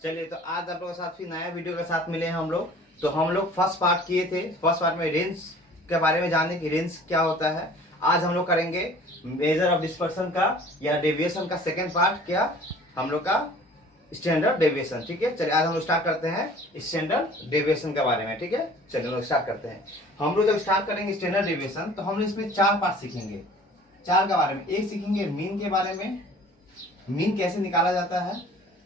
चलिए, तो आज आप लोगों के साथ फिर नया वीडियो के साथ मिले हैं हम लोग। तो हम लोग फर्स्ट पार्ट किए थे, फर्स्ट पार्ट में रेंज के बारे में जाने की रेंज क्या होता है। आज हम लोग करेंगे मेजर ऑफ डिस्पर्सन का या डेविएशन का सेकेंड पार्ट, क्या हम लोग का स्टैंडर्ड डेविएशन। ठीक है, चलिए आज हम लोग स्टार्ट करते हैं स्टैंडर्ड डेविएशन के बारे में। ठीक है, चलिए हम लोग स्टार्ट करते हैं। हम लोग जब स्टार्ट करेंगे स्टैंडर्ड डेविएशन तो हम लोग इसमें चार पार्ट सीखेंगे। चार के बारे में एक सीखेंगे मीन के बारे में, मीन कैसे निकाला जाता है।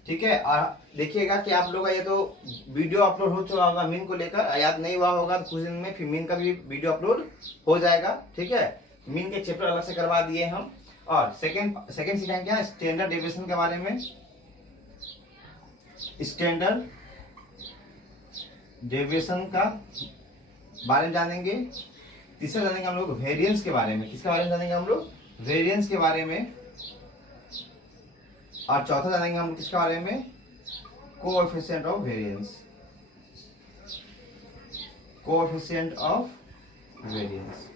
ठीक है, और देखिएगा कि आप लोग का ये तो वीडियो अपलोड हो चुका होगा मीन को लेकर, याद नहीं हुआ होगा तो कुछ दिन में फिर मीन का भी वीडियो अपलोड हो जाएगा। ठीक है, मीन के चैप्टर अलग से करवा दिए हम। और सेकंड सिखाएंगे क्या स्टैंडर्ड डेविएशन के बारे में, स्टैंडर्ड डेविएशन का बारे में जानेंगे। तीसरा जानेंगे हम लोग वेरिएंस के बारे में, किसके बारे में जानेंगे हम लोग, वेरिएंस के बारे में। और चौथा जानेंगे हम किसके बारे में, coefficient of variance, coefficient of variance.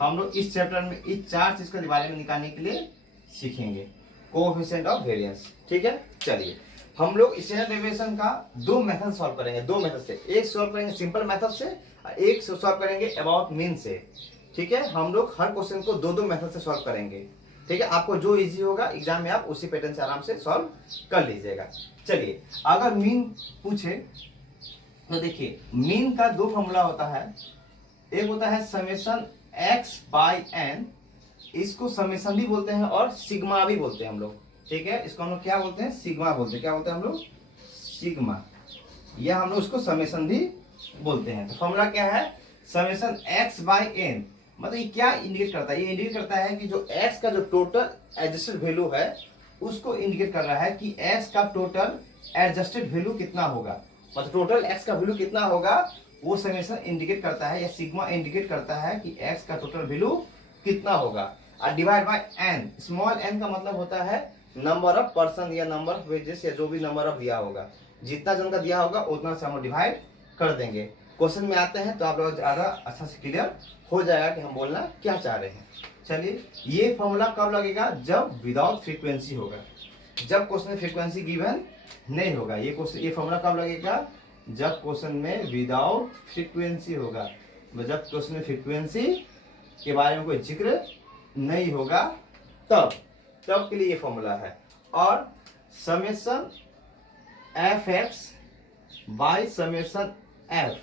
हम लोग इस चैप्टर में इस चार चीज के बारे में निकालने के लिए सीखेंगे, कोएफिशिएंट ऑफ वेरिएंस। ठीक है, चलिए हम लोग स्टैंडर्ड डेविएशन का दो मेथड सॉल्व करेंगे, दो मेथड से। एक सॉल्व करेंगे सिंपल मेथड से और एक सॉल्व करेंगे अबाउट मीन से। ठीक है, हम लोग हर क्वेश्चन को दो दो मेथड से सॉल्व करेंगे। ठीक है, आपको जो इजी होगा एग्जाम में आप उसी पैटर्न से आराम से सॉल्व कर लीजिएगा। चलिए, अगर मीन पूछे तो देखिए मीन का दो फॉर्मूला होता है। एक होता है समेशन x बाई n, इसको समेशन भी बोलते हैं और सिग्मा भी बोलते हैं हम लोग। ठीक है, इसको हम लोग क्या बोलते हैं, सिग्मा बोलते हैं। क्या बोलते हैं हम लोग, सिग्मा, या हम लोग उसको समेशन भी बोलते हैं। तो फॉर्मूला क्या है, समेशन x बाई n, मतलब ये क्या इंडिकेट करता है, ये इंडिकेट करता है कि जो x का जो टोटल एडजस्टेड वैल्यू है उसको इंडिकेट कर रहा है कि x का टोटल एडजस्टेड वैल्यू कितना होगा, मतलब टोटल x का वैल्यू कितना होगा वो समेशन इंडिकेट करता है, या सिग्मा इंडिकेट करता है कि x का टोटल वैल्यू कितना होगा। और divide by n, small n का मतलब होता है नंबर ऑफ पर्सन या नंबर ऑफ वेजेस या जो भी नंबर ऑफ दिया होगा, जितना जन का दिया होगा उतना से हम डिवाइड कर देंगे। क्वेश्चन में आते हैं तो आप लोग ज्यादा अच्छा से क्लियर हो जाएगा कि हम बोलना क्या चाह रहे हैं। चलिए, ये फॉर्मूला कब लगेगा, जब विदाउट फ्रीक्वेंसी होगा, जब क्वेश्चन में फ्रीक्वेंसी गिवन नहीं होगा। ये फॉर्मूला कब लगेगा, जब क्वेश्चन में विदाउट फ्रीक्वेंसी होगा, जब क्वेश्चन में फ्रीक्वेंसी के बारे में कोई जिक्र नहीं होगा तब के लिए ये फॉर्मूला है। और summation f x by summation F,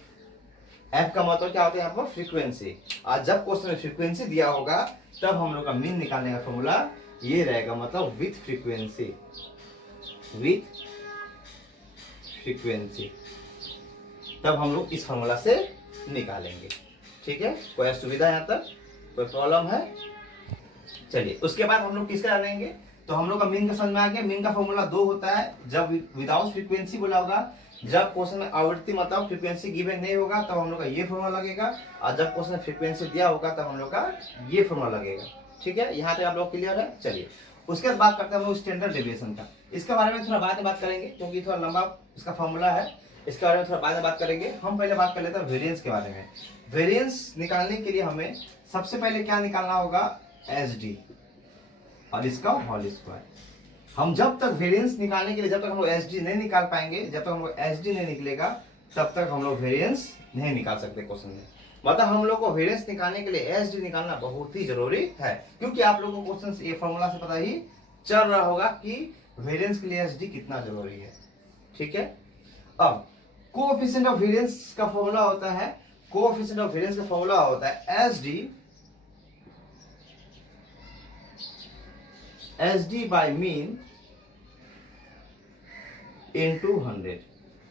F का मतलब क्या होता है यहाँ पर, फ्रीक्वेंसी। और जब क्वेश्चन में फ्रीक्वेंसी दिया होगा तब हम लोग का मीन निकालने का फॉर्मूला ये रहेगा, मतलब विथ फ्रीक्वेंसी, विथ फ्रीक्वेंसी, तब हम लोग इस फॉर्मूला से निकालेंगे। ठीक है, कोई असुविधा यहाँ तक, कोई प्रॉब्लम है। चलिए, उसके बाद हम लोग किसका जानेंगे, तो हम लोग का मीन का समझ में आ गया। मीन का फॉर्मूला दो होता है, जब विदाउट फ्रीक्वेंसी बोला होगा, जब क्वेश्चन में आवृत्ति मतलब फ्रीक्वेंसी गिवन नहीं होगा तब हम लोग का ये फॉर्मूला लगेगा, और जब क्वेश्चन में फ्रीक्वेंसी दिया होगा तब हम लोग का ये फॉर्मूला लगेगा। ठीक है, यहाँ तक आप लोग क्लियर है। चलिए, उसके बाद बात करते हैं हम लोग स्टैंडर्ड डेविएशन का। इसके बारे में थोड़ा बाद में बात करेंगे क्योंकि थोड़ा लंबा इसका फॉर्मूला है, इसके बारे में थोड़ा बाद में बात करेंगे। हम पहले बात कर लेते हैं वेरिएंस के बारे में। वेरिएंस निकालने के लिए हमें सबसे पहले क्या निकालना होगा, SD और इसका होल स्क्वायर। हम जब तक वेरिएंस निकालने के लिए जब तक हम लोग SD नहीं निकाल पाएंगे, जब तक हम लोग SD नहीं निकलेगा तब तक हम लोग वेरिएंस नहीं निकाल सकते क्वेश्चन में। मतलब हम लोग को वेरिएंस निकालने के लिए SD निकालना बहुत ही जरूरी है, क्योंकि आप लोगों को क्वेश्चन ये फॉर्मूला से पता ही चल रहा होगा कि वेरिएंस के लिए SD कितना जरूरी है। ठीक है, अब कोएफिशिएंट ऑफ वेरिएंस का फॉर्मूला होता है, कोएफिशिएंट ऑफ वेरिएंस का फॉर्मूला होता है SD बाई मीन इनटू 100।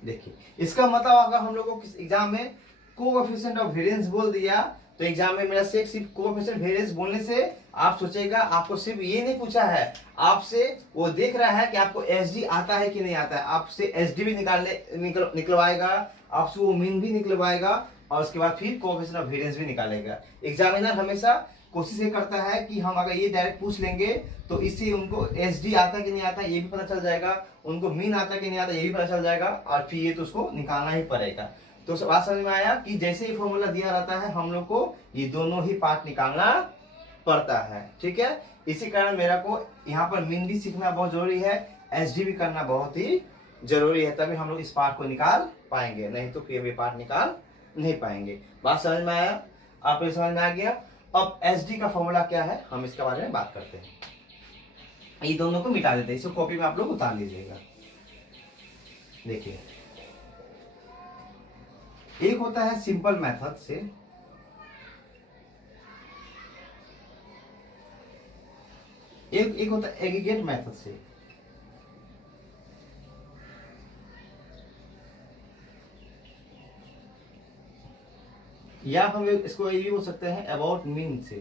देखिए, इसका मतलब अगर हम लोगों को किस एग्जाम में कोएफिशिएंट ऑफ वेरिएंस बोल दिया तो एग्जाम में मेरा से सिर्फ कोएफिशिएंट वेरिएंस बोलने से आप सोचेगा, आपको सिर्फ ये नहीं पूछा है, आपसे वो देख रहा है कि आपको SD आता है कि नहीं आता है, आपसे SD भी निकलवाएगा, आपसे वो मीन भी निकलवाएगा, और उसके बाद फिर कोएफिशिएंट ऑफ वेरिएंस भी निकालेगा। एग्जामिनर हमेशा कोशिश ये करता है कि हम अगर ये डायरेक्ट पूछ लेंगे तो इससे उनको SD आता है कि नहीं आता है ये भी पता चल जाएगा, उनको मीन आता है कि नहीं आता ये भी पता चल जाएगा, और फिर ये तो उसको निकालना ही पड़ेगा। तो बात समझ में आया कि जैसे ही फॉर्मूला दिया रहता है हम लोग को ये दोनों ही पार्ट निकालना पड़ता है। ठीक है, इसी कारण मेरा को यहाँ पर मीन भी सीखना बहुत जरूरी है, SD भी करना बहुत ही जरूरी है, तभी हम लोग इस पार्ट को निकाल पाएंगे, नहीं तो कोई भी पार्ट निकाल नहीं पाएंगे। बात समझ में आया? आपको समझ में आ गया? अब एसडी का फॉर्मूला क्या है, हम इसके बारे में बात करते हैं। ये दोनों को मिटा देते हैं, इसको कॉपी में आप लोग उतार लीजिएगा। देखिए, एक होता है सिंपल मेथड से, एक होता है एग्रीगेट मेथड से। या हम इसको ये भी बोल सकते हैं अबाउट मीन से।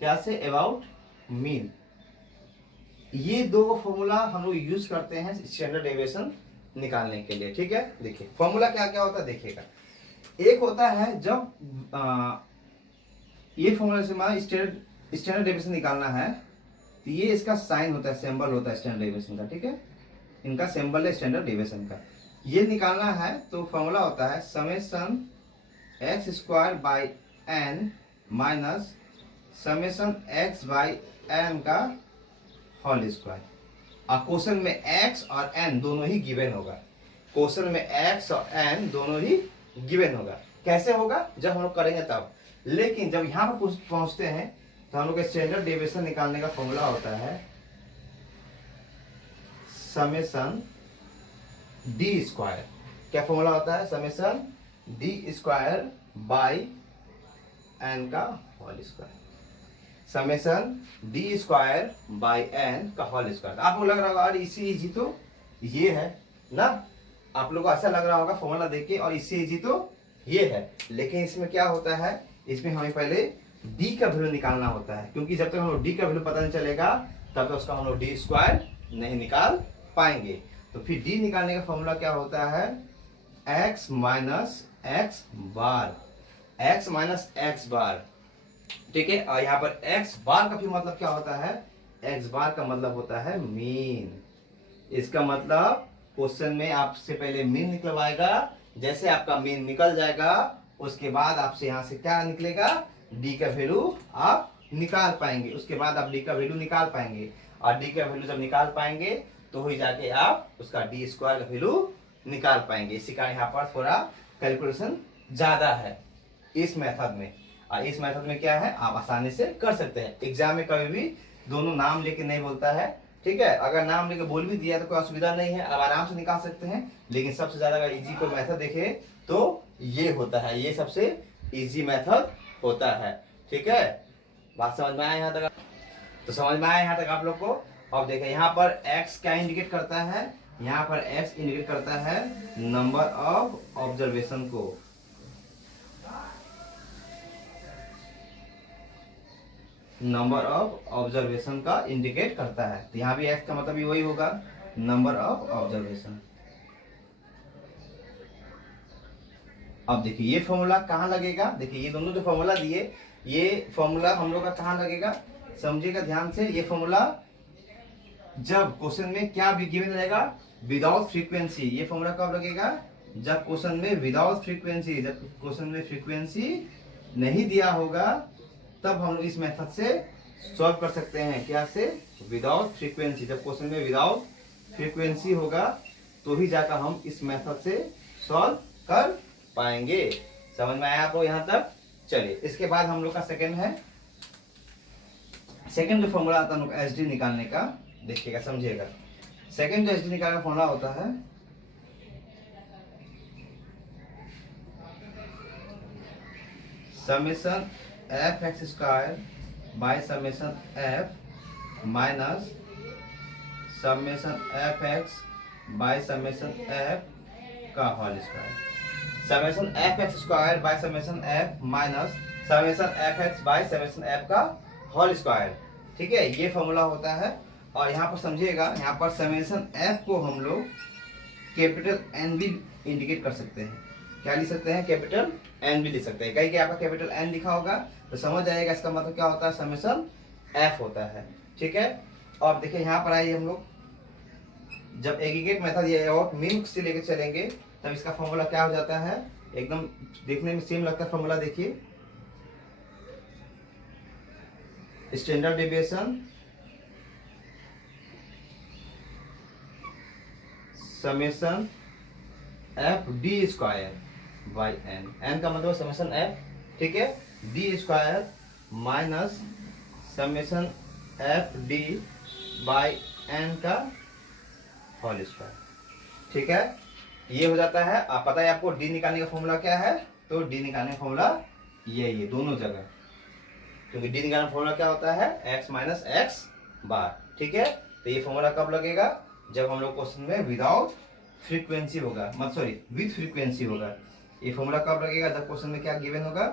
क्या से? About mean. ये दो फॉर्मूला हम लोग यूज करते हैं स्टैंडर्ड डेविएशन निकालने के लिए। ठीक है, देखिए फॉर्मूला क्या क्या होता है देखिएगा। एक होता है जब ये फॉर्मूला से हमारा स्टैंडर्ड डेविएशन निकालना है, तो ये इसका साइन होता है, सिंबल होता है स्टैंडर्ड डेविएशन का। ठीक है, इनका सिंबल है स्टैंडर्ड डेविएशन का। ये निकालना है तो फॉर्मूला होता है summation x square by n minus summation x by n का होल स्क्वायर। और क्वेश्चन में एक्स और एन दोनों ही गिवन होगा। क्वेश्चन में एक्स और एन दोनों ही गिवन होगा। कैसे होगा? जब हम लोग करेंगे तब। लेकिन जब यहाँ पर पहुंचते हैं तो हम लोग स्टैंडर्ड डेविएशन निकालने का फॉर्मूला होता है समेशन डी स्क्वायर। क्या फॉर्मूला होता है? Summation d square by n का whole square. Summation d square by n का होल स्क्वायर। आपको लग रहा होगा और इजी तो ये है ना, आप लोगों को ऐसा लग रहा होगा फॉर्मूला देख के और इससे इजी तो ये है। लेकिन इसमें क्या होता है, इसमें हमें पहले डी का वैल्यू निकालना होता है, क्योंकि जब तक हम लोग डी का वैल्यू पता नहीं चलेगा तब तक उसका हम लोग डी स्क्वायर नहीं निकाल पाएंगे। तो फिर डी निकालने का फॉर्मूला क्या होता है? एक्स माइनस एक्स बार, एक्स माइनस एक्स बार। ठीक है, और यहाँ पर एक्स बार का भी मतलब क्या होता है? एक्स बार का मतलब होता है मीन। इसका मतलब क्वेश्चन में आपसे पहले मीन निकलवाएगा, जैसे आपका मीन निकल जाएगा उसके बाद आपसे यहाँ से क्या निकलेगा? डी का वैल्यू आप निकाल पाएंगे। उसके बाद आप डी का वैल्यू निकाल पाएंगे, और डी का वैल्यू जब निकाल पाएंगे तो ही जाके आप उसका डी स्क्वायर का वैल्यू निकाल पाएंगे। इसी कारण यहाँ पर थोड़ा कैलकुलेशन ज्यादा है इस मेथड में। और इस मेथड में क्या है, आप आसानी से कर सकते हैं। एग्जाम में कभी भी दोनों नाम लेके नहीं बोलता है। ठीक है, अगर नाम लेके बोल भी दिया तो कोई असुविधा नहीं है, आप आराम से निकाल सकते हैं। लेकिन सबसे ज्यादा अगर इजी कोई मेथड देखे तो ये होता है, ये सबसे इजी मेथड होता है। ठीक है, बात समझ में आया यहाँ तक? तो समझ में आया यहाँ तक आप लोग को? अब देखिए यहाँ पर x क्या इंडिकेट करता है? यहाँ पर x इंडिकेट करता है नंबर ऑफ ऑब्जर्वेशन को। नंबर ऑफ ऑब्जर्वेशन का इंडिकेट करता है। तो यहाँ भी x का मतलब भी वही होगा, नंबर ऑफ ऑब्जर्वेशन। अब देखिए ये फॉर्मूला कहाँ लगेगा? देखिए ये दोनों जो फॉर्मूला दिए, ये फॉर्मूला हम लोग का कहाँ लगेगा? समझिएगा ध्यान से। ये फॉर्मूला जब क्वेश्चन में क्या भी गिवन रहेगा? Without frequency. ये फॉर्मूला कब लगेगा? जब क्वेश्चन में विदाउट फ्रीक्वेंसी, जब क्वेश्चन में फ्रीक्वेंसी नहीं दिया होगा तब हम लोग इस मेथड से सॉल्व कर सकते हैं। क्या से? Without frequency. जब क्वेश्चन में विदाउट फ्रीक्वेंसी होगा तो ही जाकर हम इस मेथड से सॉल्व कर पाएंगे। समझ में आया आपको यहाँ तक? चलिए, इसके बाद हम लोग का सेकंड है। सेकंड जो फॉर्मूला आता है हम लोग एच डी निकालने का, देखिएगा समझिएगा। सेकंड जो एच डी निकालने का फॉर्मूला होता है summation f x square by summation f minus summation f x by summation f का whole square. Summation f x square by summation f minus summation f x by summation f का whole square. ठीक है, ये formula होता है। और यहाँ पर समझिएगा, यहाँ पर समेशन एफ को हम लोग कैपिटल एन भी इंडिकेट कर सकते हैं। क्या लिख सकते हैं? कैपिटल एन भी लिख सकते हैं। कहीं कि आपका कैपिटल एन लिखा होगा तो समझ जाएगा इसका मतलब क्या होता है, समेशन एफ होता है। ठीक है, और देखिए यहाँ पर आइए, हम लोग जब एग्रीगेट मेथड ये और मीन से लेके चलेंगे तब इसका फॉर्मूला क्या हो जाता है, एकदम देखने में सेम लगता है फॉर्मूला। देखिए, standard deviation summation f d square by n, n का मतलब समेशन एफ, ठीक है, d square minus summation f d by n का होल स्क्वायर, ठीक है। ये हो जाता है, आप पता है आपको डी निकालने का फॉर्मूला क्या है, तो डी निकालने का फॉर्मूला ये दोनों जगह, क्योंकि डी निकालने का फॉर्मूला क्या होता है, एक्स माइनस एक्स बार, ठीक है। तो ये फॉर्मूला कब लगेगा, जब हम लोग क्वेश्चन में विदाउट फ्रीक्वेंसी होगा, मतलब सॉरी विथ फ्रीक्वेंसी होगा। ये फॉर्मूला कब लगेगा, जब क्वेश्चन में क्या गिवन होगा,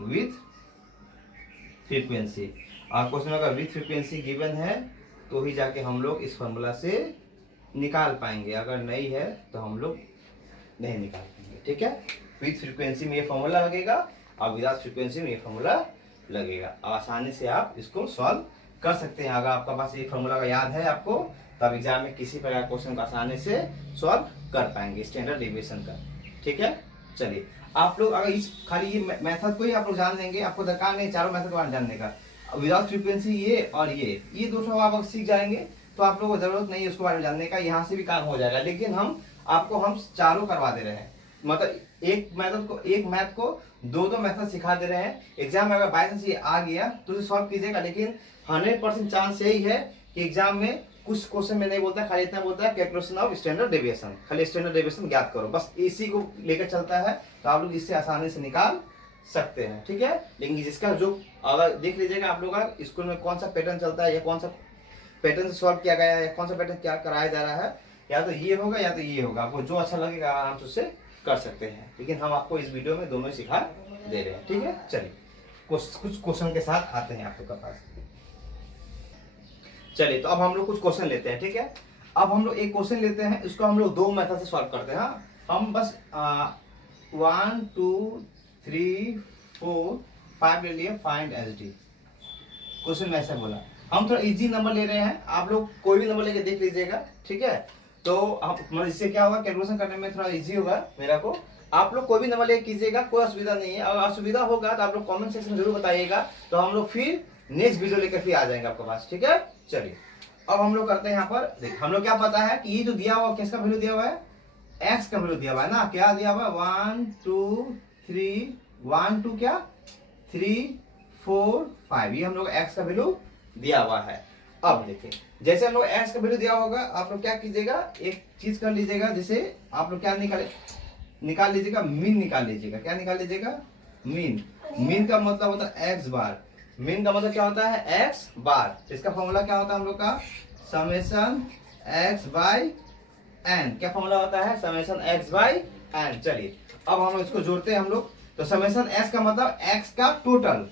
विथ फ्रीक्वेंसी। और क्वेश्चन अगर विथ फ्रीक्वेंसी गिवन है तो ही जाके हम लोग इस फॉर्मूला से निकाल पाएंगे, अगर नहीं है तो हम लोग नहीं निकाल पाएंगे, ठीक है। विथ फ्रीक्वेंसी में ये फॉर्मूला लगेगा और विदाउट फ्रीक्वेंसी में ये फॉर्मूला लगेगा। आसानी से आप इसको सॉल्व कर सकते हैं, अगर आपका पास ये फॉर्मूला का याद है आपको, तब एग्जाम में किसी प्रकार क्वेश्चन को आसानी से सॉल्व कर पाएंगे स्टैंडर्ड डेविएशन का, ठीक है। चलिए आप लोग अगर इस खाली ये मेथड को ही आप लोग जान लेंगे, आपको दरकार नहीं चारों मेथड को जानने का। विदाउट फ्रीक्वेंसी ये और ये दो आप सीख जाएंगे तो आप लोगों को जरूरत नहीं है उसके बारे में जानने का, यहाँ से भी काम हो जाएगा। लेकिन हम चारों करवा दे रहे हैं, मतलब एक मैथ को दो मेथड सिखा दे रहे हैं। एग्जाम में अगर बाय चांस ये आ गया तो उसे सॉल्व कीजिएगा, लेकिन 100% चांस यही है कि एग्जाम में कुछ क्वेश्चन में नहीं बोलता, खाली इतना बोलता है कैलकुलेशन ऑफ स्टैंडर्ड डेविएशन, खाली स्टैंडर्ड डेविएशन ज्ञात करो, बस इसी को लेकर चलता है। तो आप लोग इससे आसानी से निकाल सकते हैं, ठीक है। लेकिन जिसका जो अगर देख लीजिएगा आप लोग स्कूल में कौन सा पैटर्न चलता है या कौन सा पैटर्न से सॉल्व किया गया है या कौन सा पैटर्न क्या कराया जा रहा है, या तो ये होगा या तो ये होगा, आपको जो अच्छा लगेगा आराम से उससे कर सकते हैं। लेकिन हम आपको इस वीडियो में दोनों ही सिखा दे रहे हैं, ठीक है। चलिए कुछ क्वेश्चन के साथ आते हैं आप लोग के पास। चलिए तो अब हम लोग कुछ क्वेश्चन लेते हैं, ठीक है। अब हम लोग एक क्वेश्चन लेते हैं, इसको हम लोग दो मेथड से सॉल्व करते हैं। हम बस 1 2 3 4 5 ले लिए, फाइंड एच डी। क्वेश्चन में ऐसा बोला, हम थोड़ा इजी नंबर ले रहे हैं, आप लोग कोई भी नंबर लेके देख लीजिएगा, ठीक है। तो हम इससे क्या होगा, कैलकुलेशन करने में थोड़ा इजी होगा मेरा को। आप लोग कोई भी नंबर लेके कीजिएगा, कोई असुविधा नहीं है। अगर असुविधा होगा तो आप लोग कमेंट सेक्शन में जरूर बताइएगा, तो हम लोग फिर नेक्स्ट वीडियो लेकर फिर आ जाएंगे आपके पास, ठीक है। चलिए अब हम लोग करते हैं, यहाँ पर देख हम लोग क्या पता है कि ये जो दिया हुआ किसका वैल्यू दिया हुआ है, एक्स का वैल्यू दिया हुआ है ना, क्या दिया हुआ है 1 2 3 1 2 क्या 3 4 5, ये हम लोग एक्स का वैल्यू दिया हुआ है। अब देखिए जैसे हम लोग एक्स का वैल्यू दिया होगा, आप लोग क्या कीजिएगा, एक चीज कर लीजिएगा, जैसे आप लोग क्या निकाल लीजिएगा, मीन निकाल लीजिएगा। क्या निकाल लीजिएगा, मीन। मीन का मतलब होता है एक्स बार, मीन का मतलब क्या होता है एक्स बार। इसका फॉर्मूला क्या होता है हम लोग का, समेशन एक्स बाई एन। क्या फॉर्मूला होता है, समेशन एक्स बाई एन। चलिए अब हम इसको जोड़ते हैं हम लोग। तो समेशन एक्स का मतलब एक्स का टोटल,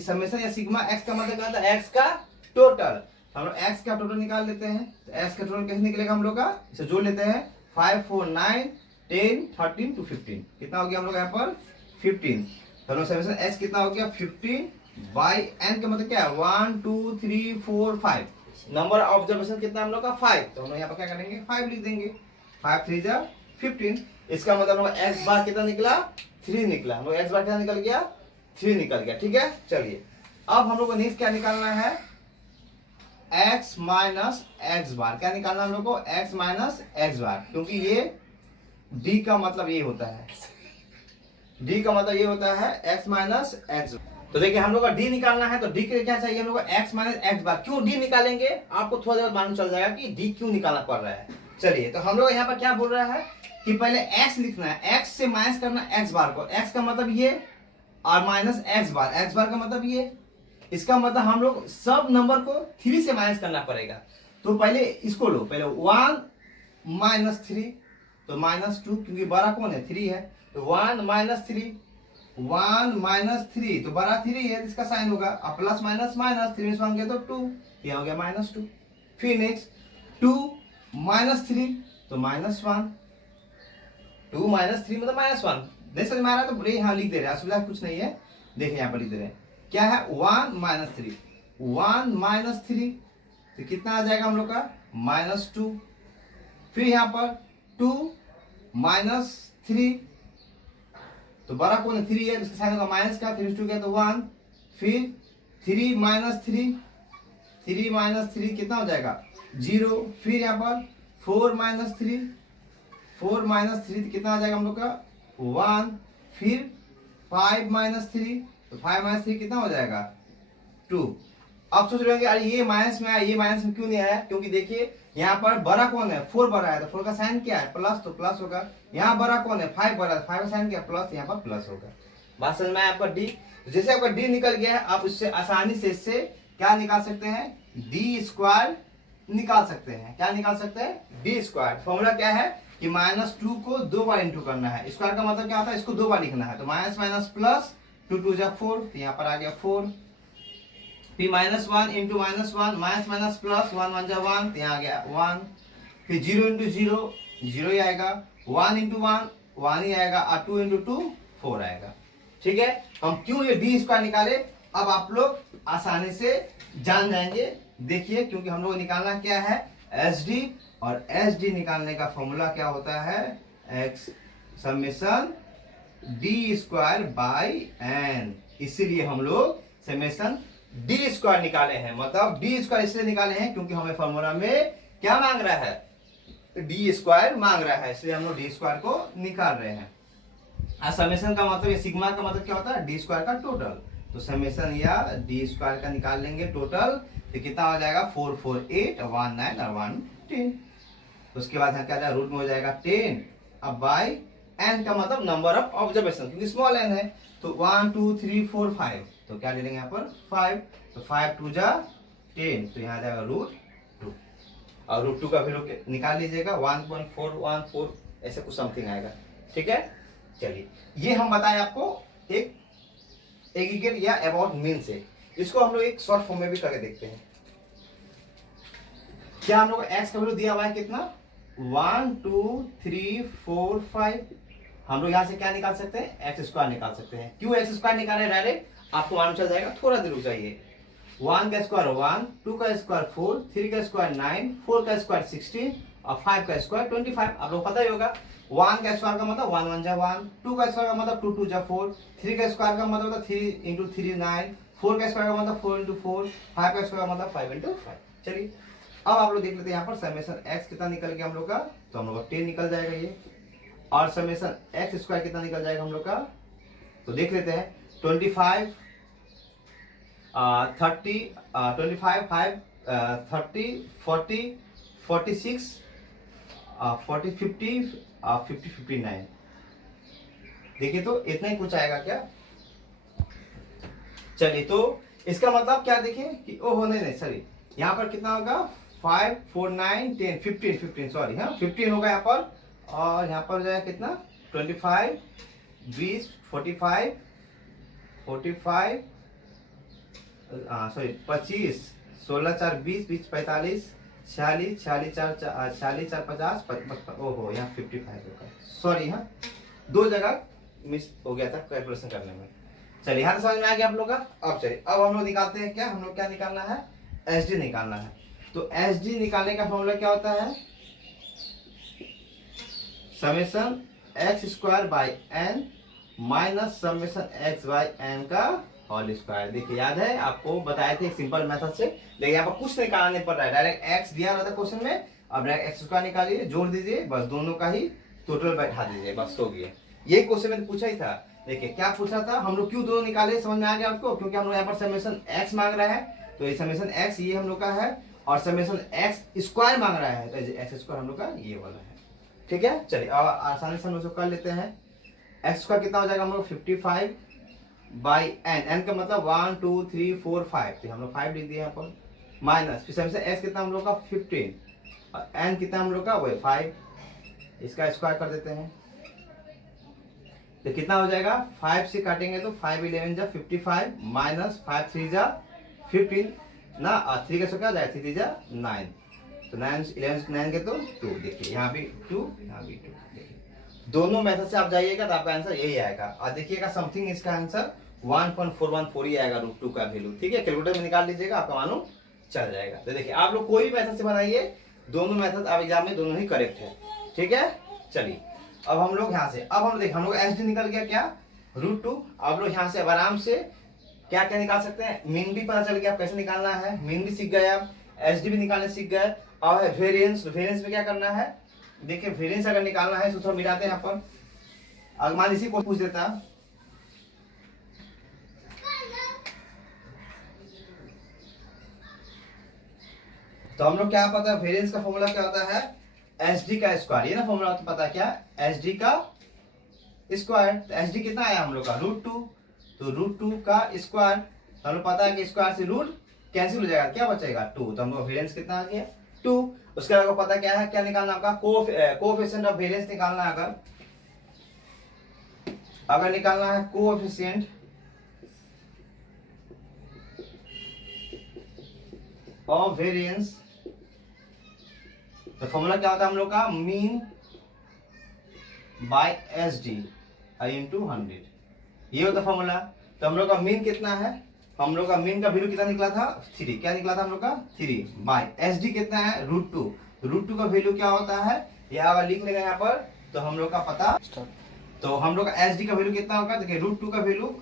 समेशन या सिग्मा एक्स का मतलब क्या होता है एक्स का टोटल। हम लोग एक्स का टोटल निकाल लेते हैं। तो एक्स का टोटल कैसे निकलेगा हम लोग का, इसे जोड़ लेते हैं 5 4 9 10 13 to 15, कितना हो गया हम लोग यहाँ पर 15। तो समेशन एक्स कितना हो गया 15 बाई एन का मतलब क्या है 1 2 3 4 5, नंबर ऑब्जर्वेशन कितना हम लोग का 5। तो हम लोग यहाँ पर क्या करेंगे 5 लिख देंगे, 5 3 जा 15। इसका मतलब हम लोग एक्स बार कितना निकला 3 निकला, हम लोग एक्स बार कितना निकल गया 3 निकल गया, ठीक है। चलिए अब हम लोग को नेक्स्ट क्या निकालना है, एक्स माइनस एक्स बार। क्या निकालना हम लोग को, एक्स माइनस एक्स बार, क्योंकि ये डी का मतलब ये होता है, डी का मतलब ये होता है एक्स माइनस एक्स। तो देखिए हम लोग का डी निकालना है, तो डी के लिए क्या चाहिए हम लोग को एक्स माइनस एक्स बार। क्यों डी निकालेंगे, आपको थोड़ा देर मालूम चल जाएगा कि डी क्यों निकालना पड़ रहा है। चलिए तो हम लोग यहाँ पर क्या बोल रहा है कि पहले एक्स लिखना है, एक्स से माइनस करना एक्स बार को, एक्स का मतलब ये और माइनस एक्स बार का मतलब ये। इसका मतलब हम लोग सब नंबर को 3 से माइनस करना पड़ेगा। तो पहले इसको लो, पहले 1 माइनस 3 तो माइनस 2, क्योंकि बड़ा कौन है 3 है। तो 1 माइनस 3 1 माइनस 3 तो बड़ा 3 है, इसका साइन होगा, अब प्लस माइनस माइनस 3 में गया तो 2, ये हो गया माइनस 2। फिर नेक्स्ट 2 माइनस 3 तो माइनस 1, 2 माइनस 3 मतलब माइनस 1। देख समझ में आ रहा है, तो बड़े यहाँ लिख दे रहे हैं, असुविधा कुछ नहीं है। देखिए यहाँ पर लिख दे रहे हैं क्या है 1 माइनस 3, 1 माइनस 3 तो कितना आ जाएगा हम लोग का माइनस 2। फिर यहाँ पर 2 माइनस 3 तो बड़ा कौन है 3 है, इसका साइन होगा माइनस का, 3 2 गया तो 1। फिर 3 माइनस 3 कितना हो जाएगा 0। फिर यहाँ पर 4 माइनस 3, 4 माइनस 3 कितना आ जाएगा हम लोग का 1, फिर 5 माइनस 3, तो 5 माइनस 3 कितना हो जाएगा 2। अब सोच रहे होंगे अरे ये माइनस में आया, ये माइनस में क्यों नहीं आया, क्योंकि देखिए यहाँ पर बड़ा कौन है 4 बड़ा है, तो 4 का साइन क्या है प्लस, तो प्लस होगा। यहाँ बड़ा कौन है 5 बड़ा है, 5 का साइन क्या प्लस, यहाँ पर प्लस होगा। बात समझ में आया आपका डी। जैसे आपका डी निकल गया है, आप उससे आसानी से इससे क्या निकाल सकते हैं, डी स्क्वायर निकाल सकते हैं। क्या निकाल सकते हैं, डी स्क्वायर। फॉर्मूला क्या है कि -2 को 2 बार इंटू करना है। स्क्वायर का मतलब क्या होता है, इसको 2 बार लिखना है। तो माइनस माइनस प्लस 2 2 जा 4, तो यहाँ पर आ गया 4। फिर -1 इंटू -1, माइनस माइनस प्लस 1 1 जा 1, तो यहाँ आ गया 1। फिर 0 इंटू 0 0 ही आएगा, 1 इंटू 1 1 ही आएगा, और 2 इंटू 2 4 आएगा। ठीक है, हम क्यों ये डी स्क्वायर निकाले अब आप लोग आसानी से जान जाएंगे। देखिए क्योंकि हम लोग निकालना क्या है एस डी, और एस डी निकालने का फॉर्मूला क्या होता है, x summation d square by n. इसीलिए हम लोग समेशन डी स्क्वायर निकाले हैं। मतलब डी स्क्वायर इसलिए निकाले हैं क्योंकि हमें फॉर्मूला में क्या मांग रहा है, डी स्क्वायर मांग रहा है, इसलिए हम लोग डी स्क्वायर को निकाल रहे हैं। समेशन का मतलब, सिग्मा का मतलब क्या होता है, डी स्क्वायर का टोटल। तो समेशन या डी स्क्वायर का निकाल लेंगे टोटल, तो कितना हो जाएगा 4 4 8 1 9 और 1 10। उसके बाद क्या जाएगा, रूट में हो जाएगा 10। अब बाई एन का मतलब नंबर ऑफ ऑब्जर्वेशन, क्योंकि स्मॉल एन है। तो 1 2 3 4 5, तो क्या ले लेंगे यहाँ पर 5। तो 5 2 जा 10, तो यहाँ जाएगा √2, और √2 का वैल्यू निकाल लीजिएगा 1.414 ऐसे कुछ समथिंग आएगा। ठीक है, चलिए ये हम बताएं आपको एक एग्रीगेट या अबाउट मीन से। इसको हम लोग एक शॉर्ट फॉर्म में भी करके देखते हैं। क्या हम लोग एक्स का वैल्यू दिया हुआ है कितना 1 2 3 4 5। हम लोग यहाँ से क्या निकाल सकते हैं, एक्स स्क्वायर निकाल सकते हैं। क्यों एक्स स्क्वायर निकाले डायरेक्ट, आपको मालूम चल जाएगा, थोड़ा देर रुक जाइए। 1 का स्क्वायर 1, 2 का स्क्वायर 4, 3 का स्क्वायर 9, 4 का स्क्वायर 16 और 5 का स्क्वायर 25। आप लोग पता ही होगा 1 का स्क्वायर का मतलब 1 1 जा 1, 2 का स्क्वायर का मतलब 2 2 जा 4, 3 का स्क्वायर का मतलब 3 इंटू 3 9, 4 का स्क्वायर का मतलब 4 इंटू 4, 5 का स्क्वायर का मतलब 5 इंटू 5। चलिए अब आप लोग देख लेते हैं यहाँ पर समेशन एक्स कितना निकल गया हम लोग का, तो हम लोग का 10 निकल जाएगा ये। और समेशन एक्स स्क्वायर कितना निकल जाएगा हम लोग का, तो देख लेते हैं 25 30 25 5 30 40 46 40 50 50 59। देखिए तो इतना ही कुछ आएगा क्या। चलिए तो इसका मतलब क्या देखिए कि ओहो नहीं सॉरी, यहाँ पर कितना होगा 5 4 9 10 15 सॉरी, हाँ 15 होगा यहाँ पर। और यहाँ पर जो है कितना 25 20 45 45 सॉरी 25 16 4 20 20 45 46 46 4 50 ओहो यहाँ 55 होगा, सॉरी हाँ 2 जगह मिस हो गया था कैलकुलेशन करने में। चलिए यहाँ समझ में आ गया आप लोग का। अब चलिए अब हम लोग निकालते हैं क्या, हम लोग क्या निकालना है एस डी निकालना है। तो एस डी निकालने का फॉर्मूला क्या होता है, summation x square by n minus summation x by n का होल स्क्वायर। देखिए याद है आपको बताए थे सिंपल मेथड से, लेकिन यहाँ पर कुछ निकालने पड़ रहा है, डायरेक्ट एक्स दिया रहता है क्वेश्चन में, अब डायरेक्ट एक्स स्क्वायर निकालिए जोड़ दीजिए, बस दोनों का ही टोटल बैठा दीजिए, बस हो गया। यही क्वेश्चन में पूछा ही था। देखिए क्या पूछा था, हम लोग क्यों दोनों निकाले समझ में आ गया आपको, क्योंकि हम लोग यहाँ पर समेशन एक्स मांग रहा है, तो ये समेशन एक्स ये हम लोग का है, और समेशन एक्स स्क्वायर मांग रहा है, तो एक्स स्क्वायर हम लोग का ये वाला है। ठीक है, चलिए अब आसानी से हम लोग कर लेते हैं। एक्स स्क्वायर कितना हो जाएगा हम लोग 55 बाई एन, एन का मतलब 1 2 3 4 5, तो हम लोग 5 लिख दिए यहाँ पर, माइनस फिर समेशन एक्स कितना हम लोग का 15 और एन कितना हम लोग का वही 5, इसका स्क्वायर कर देते हैं, तो कितना हो जाएगा 5 से काटेंगे तो 5 11 जा 55 माइनस 5 3 जा 15 ना, और 3 का स्क्वायर जाए 3 जा 9, तो 9 11 9 के तो 2। देखिए यहाँ भी 2 यहाँ भी 2। देखिए दोनों मेथड से आप जाइएगा तो आपका आंसर यही आएगा। और देखिएगा समथिंग इसका आंसर 1.414 ही आएगा √2 का वैल्यू। ठीक है, कैलकुलेटर में निकाल लीजिएगा, आपका मालूम चल जाएगा। तो देखिए आप लोग कोई भी मेथड से बनाइए, दोनों मेथड आप एग्जाम में दोनों ही करेक्ट है। ठीक है, चलिए अब हम लोग यहाँ से अब हम देख हम लोग एस डी निकल गया क्या √2। आप लोग यहाँ से अब आराम से क्या क्या निकाल सकते हैं, मीन भी पता चल गया कैसे निकालना है, मीन भी सीख गए आप, एस डी भी निकालने सीख गए। अब है वेरिएंस। वेरिएंस में क्या करना है, देखिए वेरिएंस अगर निकालना है तो थोड़ा मिलाते हैं यहाँ पर। अगर मान इसी को पूछ देता, तो हम लोग क्या पता है, वेरिएंस का फॉर्मूला क्या होता है, एच डी का स्क्वायर। ये ना फॉर्मूला पता क्या, एच डी का स्क्वायर। तो एच डी कितना आया हम लोग का, √2। तो √2 का स्क्वायर, तो हम लोग पता है कि स्क्वायर से रूट कैंसिल हो जाएगा, क्या बचेगा 2। तो हम लोग वेरिएंस कितना आ गया 2। उसके बाद पता क्या है, क्या निकालना आपका, कोएफिशिएंट ऑफ वेरिएंस निकालना है। अगर निकालना है कोएफिशिएंट ऑफ वेरिएंस, तो फॉर्मूला क्या होता है हम लोग का, mean by S D into 100, ये होता फॉर्मूला। तो हम लोग का मीन कितना है, हम लोग का मीन का वैल्यू कितना निकला था 3, क्या निकला था हम लोग का 3 बाय एस डी कितना है √2। √2 का वैल्यू क्या होता है, ये अगर लिख लेगा यहाँ पर तो हम लोग का पता, तो हम लोग का एस डी का वैल्यू कितना होगा, देखिए √2 का वैल्यू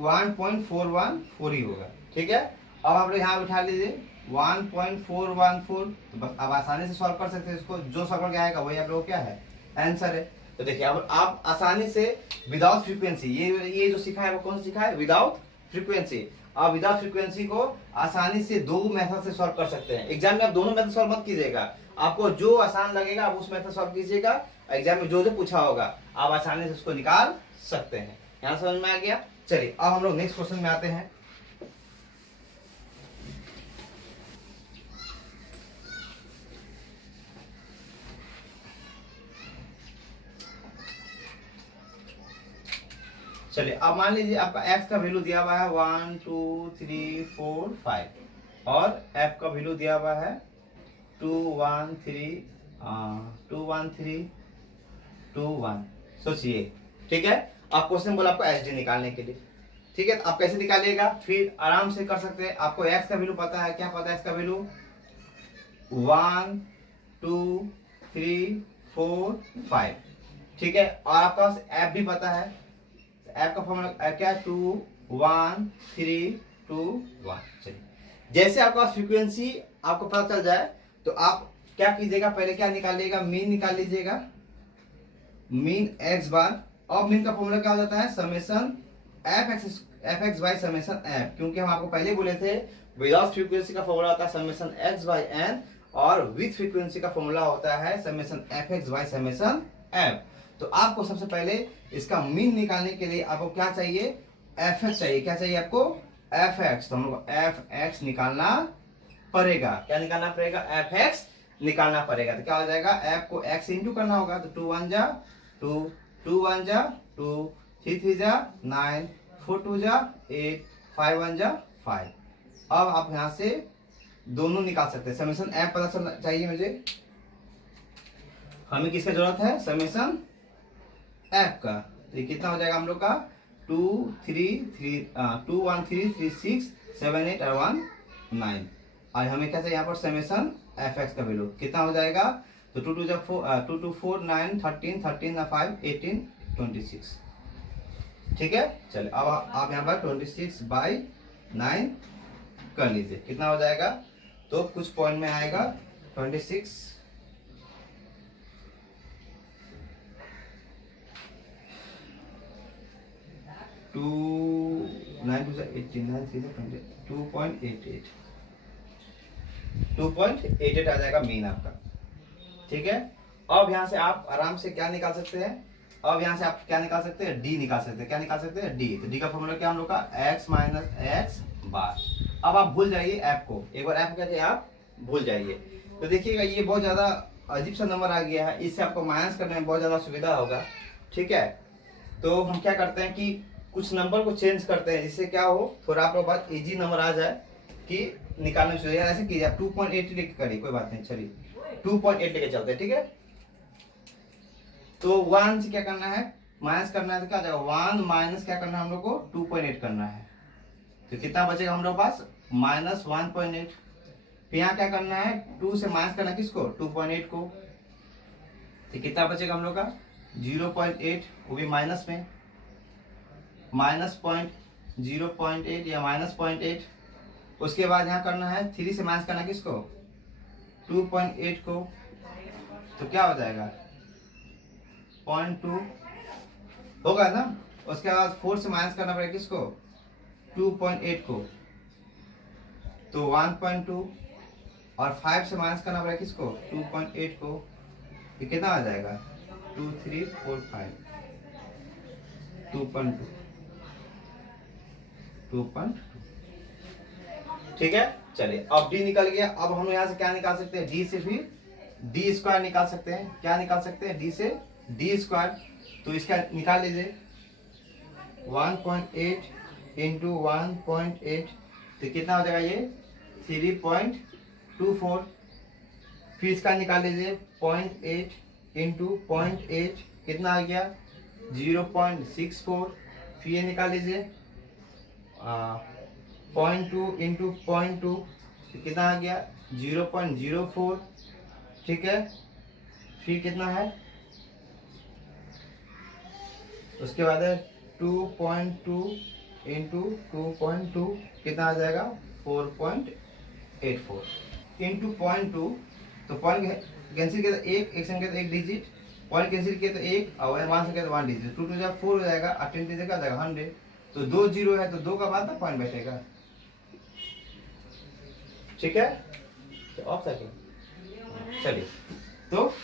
1.414 ही होगा। ठीक है, अब आप लोग यहाँ बिठा लीजिए 1.414, तो बस अब आसानी से सॉल्व कर सकते हैं इसको, जो सॉल्व करके आएगा वही आप लोग क्या है आंसर है। तो देखिए अब आप आसानी से विदाउट फ्रीक्वेंसी, ये जो सीखा है वो कौन सा सीखा है, विदाउट फ्रीक्वेंसी। आप विदाउट फ्रीक्वेंसी को आसानी से 2 मेथड से सॉल्व कर सकते हैं। एग्जाम में आप दोनों मेथड सॉल्व मत कीजिएगा, आपको जो आसान लगेगा आप उस मेथड सॉल्व कीजिएगा। एग्जाम में जो जो पूछा होगा आप आसानी से उसको निकाल सकते हैं। यहाँ समझ में आ गया। चलिए अब हम लोग नेक्स्ट क्वेश्चन में आते हैं। चलिए अब मान लीजिए आपका x का वैल्यू दिया हुआ है 1 2 3 4 5 और f का वैल्यू दिया हुआ है 2 1 3 2 1। सोचिए, ठीक है। आप क्वेश्चन बोला आपको एच डी निकालने के लिए, ठीक है। तो आप कैसे निकालिएगा, फिर आराम से कर सकते हैं। आपको x का वैल्यू पता है, क्या पता है x का वैल्यू 1 2 3 4 5, ठीक है। और आपका f भी पता है, ऐप का फॉर्मूला क्या है 2 1 3 2 1। चलिए जैसे आपका फ्रीक्वेंसी आपको पता चल जाए तो आप क्या कीजिएगा, पहले क्या निकालिएगा, मीन निकाल लीजिएगा, मीन x बार। और मीन का फॉर्मूला क्या हो जाता है, summation f x by summation F, क्योंकि हम आपको पहले बोले थे विदाउट फ्रीक्वेंसी का फॉर्मूला होता है समेशन x बाई एन और विथ फ्रीक्वेंसी का फॉर्मूला होता है summation f x by summation F. तो आपको सबसे पहले इसका मीन निकालने के लिए आपको क्या चाहिए, एफ एक्स चाहिए। क्या चाहिए आपको, एफ एक्स। तो हम लोग एफ एक्स निकालना पड़ेगा। क्या निकालना पड़ेगा, एफ एक्स निकालना पड़ेगा। तो क्या हो जाएगा, एफ को एक्स इंटू करना होगा। तो 2 1 जा 2 2 1 जा 2 3 3 जा 9 4 2 जा 8 5 1 जा 5। अब आप यहाँ से दोनों निकाल सकते हैं। समेशन एफ पता चलना चाहिए मुझे, हमें किसका जरूरत है, समेशन एफ का। तो ये कितना हो जाएगा हम लोग का 2 1 3 3 6 7 8 और 1 9। और हमें क्या चाहिए यहाँ पर समेशन एफ एक्स का वैल्यू कितना हो जाएगा। तो 2 2 4 9 13 13 5 18 26, ठीक है। चलिए अब आप यहाँ पर 26 बाई 9 कर लीजिए, कितना हो जाएगा। तो कुछ पॉइंट में आएगा 26 2 9 2 18 9 3 2.88 2.88 आ जाएगा मीन आपका, ठीक है। अब यहाँ से आप आराम से क्या निकाल सकते हैं, अब यहाँ से आप क्या निकाल सकते हैं, डी निकाल सकते हैं। क्या निकाल सकते हैं, डी। तो डी का फॉर्मूला क्या हम लोग का, x माइनस एक्स बार। अब आप भूल जाइए ऐप को, एक बार ऐप क्या चाहिए आप भूल जाइए। तो देखिएगा ये बहुत ज्यादा अजीब सा नंबर आ गया है, इससे आपको माइनस करने में बहुत ज्यादा सुविधा होगा, ठीक है। तो हम क्या करते हैं कि कुछ नंबर को चेंज करते हैं जिससे क्या हो, थोड़ा आप लोग पास इजी नंबर आ जाए कि निकालने में। ऐसे कीजिए आप 2.8 लेके करिए, कोई बात नहीं, चलिए 2.8 लेके चलते हैं, ठीक है। तो 1 से क्या करना है, माइनस करना है। तो क्या जाएगा 1 माइनस क्या करना है हम लोग को 2.8 करना है। तो कितना बचेगा हम लोग पास, माइनस 1.8। फिर यहाँ क्या करना है, 2 से माइनस करना किसको, 2.8 को। तो कितना बचेगा हम लोग का 0.8, वो भी माइनस में, माइनस 0.8 या माइनस 0.8। उसके बाद यहाँ करना है 3 से माइनस करना किसको, 2.8 को तो क्या हो जाएगा 0.2 होगा ना। उसके बाद 4 से माइनस करना पड़ेगा किसको 2.8 को तो 1.2 और 5 से माइनस करना पड़ेगा किसको 2.8 को ये कितना आ जाएगा 2 3 4 5 2.2 ठीक है। चलिए अब डी निकल गया। अब हम यहाँ से क्या निकाल सकते हैं डी से भी डी स्क्वायर निकाल सकते हैं। क्या निकाल सकते हैं डी से डी स्क्वायर। तो इसका निकाल लीजिए 1.8 इंटू 1.8 तो कितना हो जाएगा ये 3.24। फिर इसका निकाल लीजिए 0.8 इंटू 0.8 कितना आ गया 0.64। फिर ये निकाल लीजिए 0.2 इंटू 0.2 कितना आ गया 0.04। ठीक है। फिर कितना है उसके बाद है 2.2 इंटू 2.2 कितना आ जाएगा 4.84 इंटू 0.2 तो पॉइंट कैंसिल किया तो एक संख्या तो एक डिजिट पॉइंट कैंसिल किया तो एक और वन संख्या तो वन डिजिट 2 2 4 हो जाएगा और 10 डिजिट का जाएगा 100। तो 2 0 है तो 2 का बाद ना पॉइंट बैठेगा। ठीक है। तो ऑफ सेकंड चलिए तो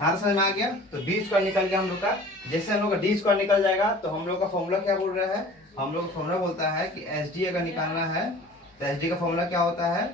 यहाँ समझ में आ गया। तो डी स्क्वायर निकल गया हम लोग का। जैसे हम लोग का डी स्क्वायर निकल जाएगा तो हम लोग का फॉर्मूला क्या बोल रहा है हम लोग का फॉर्मूला बोलता है कि एस डी अगर निकालना है तो एस डी का फॉर्मूला क्या होता है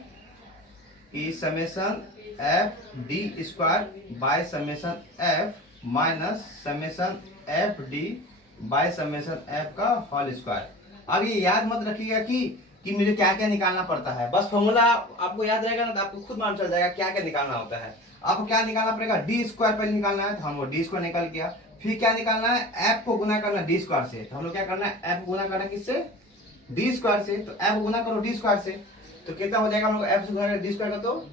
कि summation f d square by summation f minus summation f D bye summation f का होल स्क्वायर। अब ये याद मत रखिएगा कि मुझे क्या क्या निकालना पड़ता है। बस फॉर्मूला आपको याद रहेगा ना तो आपको खुद मालूम चल जाएगा क्या क्या निकालना होता है। आपको क्या निकालना पड़ेगा डी स्क्वायर पहले निकालना है तो हम लोग डी स्क्वायर निकल गया। फिर क्या निकालना है एफ को गुना करना डी स्क्वायर से। तो हम लोग क्या करना है एफ गुना करना किससे डी स्क्वायर से। तो एफ गुना करो डी स्क्वायर से तो कितना हो जाएगा हम लोग एफ से गुना डी स्क्वायर का तो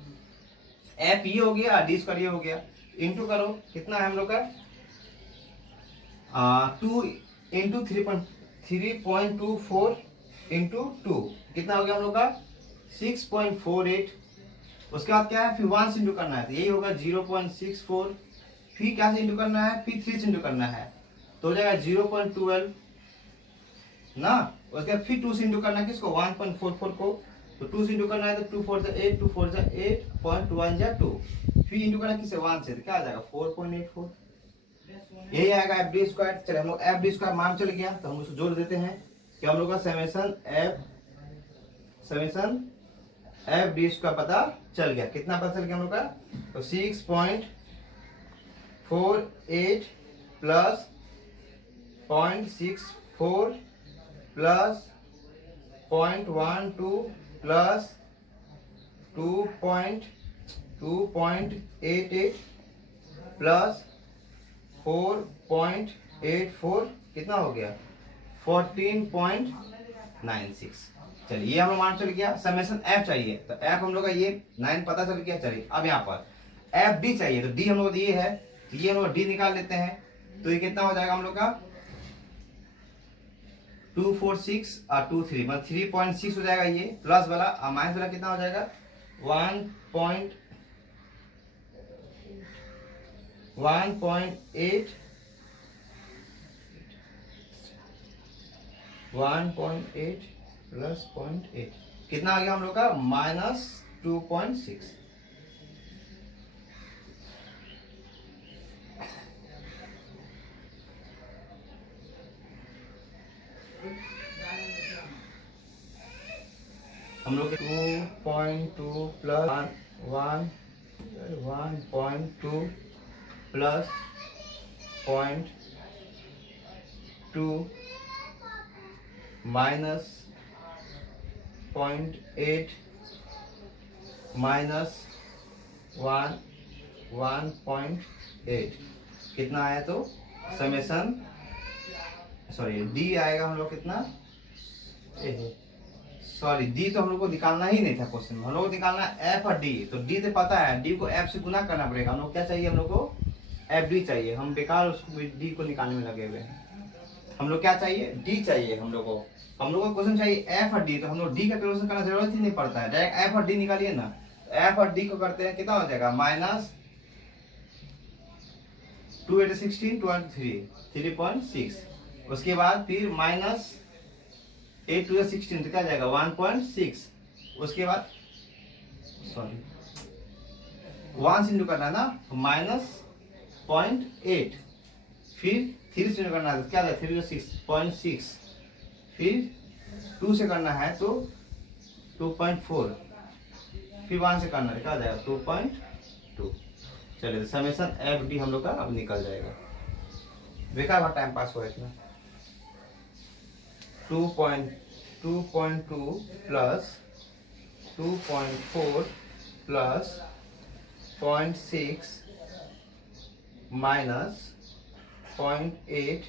एफ ये हो गया डी स्क्वायर ये हो गया इंटू करो कितना है हम लोग का 2 इंटू 3.24 इंटू 2 कितना हो गया हम लोग का 6.48। उसके बाद क्या है फिर 1 से इंटू करना है तो यही होगा 0.64। फिर क्या से इंटू करना है फिर 3 से इंटू करना है तो हो जाएगा 0.12 ना। उसके बाद फिर 2 से इंटू करना है किसको 1.44 को तो 2 से इंटू करना है तो 2 4 8 2 4 8 0.1 2 फिर इंटू करना किससे 1 से तो क्या आ जाएगा 4.84 यही आएगा एफ डी स्क्वायर। चलिए हम लोग एफ डी स्क्वायर मान चल गया तो हम उसको जोड़ देते हैं कि हम लोग का समेशन एफ डी स्क्वायर पता चल गया। कितना पता चल गया हम लोग का तो 6.48 प्लस 0.64 प्लस 0.12 प्लस 2.88 प्लस 4.84 कितना हो गया 14.96। चलिए ये हम लोग मान चल गया। समेशन एफ चाहिए तो एफ हम लोग का ये 9 पता चल गया। चलिए अब यहाँ पर एफ डी चाहिए तो डी हम लोग ये है तो ये हम लोग डी निकाल लेते हैं तो ये कितना हो जाएगा हम लोग का 246 और 23 मतलब 3.6 हो जाएगा ये प्लस वाला और माइनस वाला कितना हो जाएगा 1.8 प्लस 0.8 कितना आ गया हम लोग का -2.6। हम लोग 2.2 प्लस 1.2 प्लस 0.2 माइनस 0.8 माइनस 1.8 कितना आया तो समेशन सॉरी डी आएगा हम लोग कितना सॉरी डी तो हम लोग को निकालना ही नहीं था क्वेश्चन में। हम लोग को निकालना एफ और डी तो डी तो पता है डी को एफ से गुना करना पड़ेगा। हम लोग क्या चाहिए हम लोग को एफ डी चाहिए। हम बेकार उसको डी को निकालने में लगे हुए हैं। हम लोग क्या चाहिए डी चाहिए हम लोग को क्वेश्चन चाहिए एफ और डी तो हम लोग डी का कैलकुलेशन करना जरूरत ही नहीं पड़ता है डायरेक्ट एफ और डी निकालिए ना। एफ और डी को करते हैं, कितना हो जाएगा माइनस 2 8 16 3.6। उसके बाद फिर माइनस 8 2 16 क्या जाएगा 1.6। उसके बाद सॉरी 1 से इंटू करना है ना, माइनस 0.8, फिर 3 से करना है क्या 3.6, फिर 2 से करना है तो 2.4, फिर 1 से करना है क्या जाएगा 2.2। चलिए समेशन एफ डी हम लोग का अब निकल जाएगा। बेकार बात टाइम पास हुआ इतना। 2.2 प्लस 2.4 प्लस 0.6 माइनस 0.8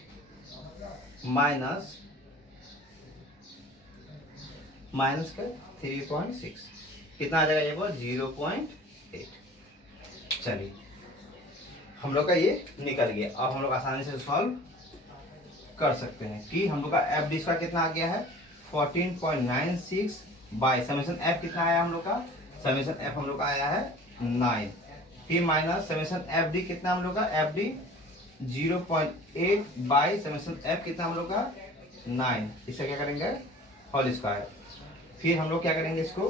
माइनस का 3.6, कितना आ जाएगा ये बोल 0.8। चलिए हम लोग का ये निकल गया। अब हम लोग आसानी से सॉल्व कर सकते हैं कि हम लोग का एफ डी स्क्वायर कितना आ गया है 14.96 बाय समेशन एफ कितना आया हम लोग का, समेशन एफ हम लोग का आया है 9, फिर माइनस समेशन एफ डी कितना हम लोग का, F D 0.8 bye summation F कितना हम लोग का 9। इससे क्या करेंगे होल स्क्वायर, फिर हम लोग क्या करेंगे इसको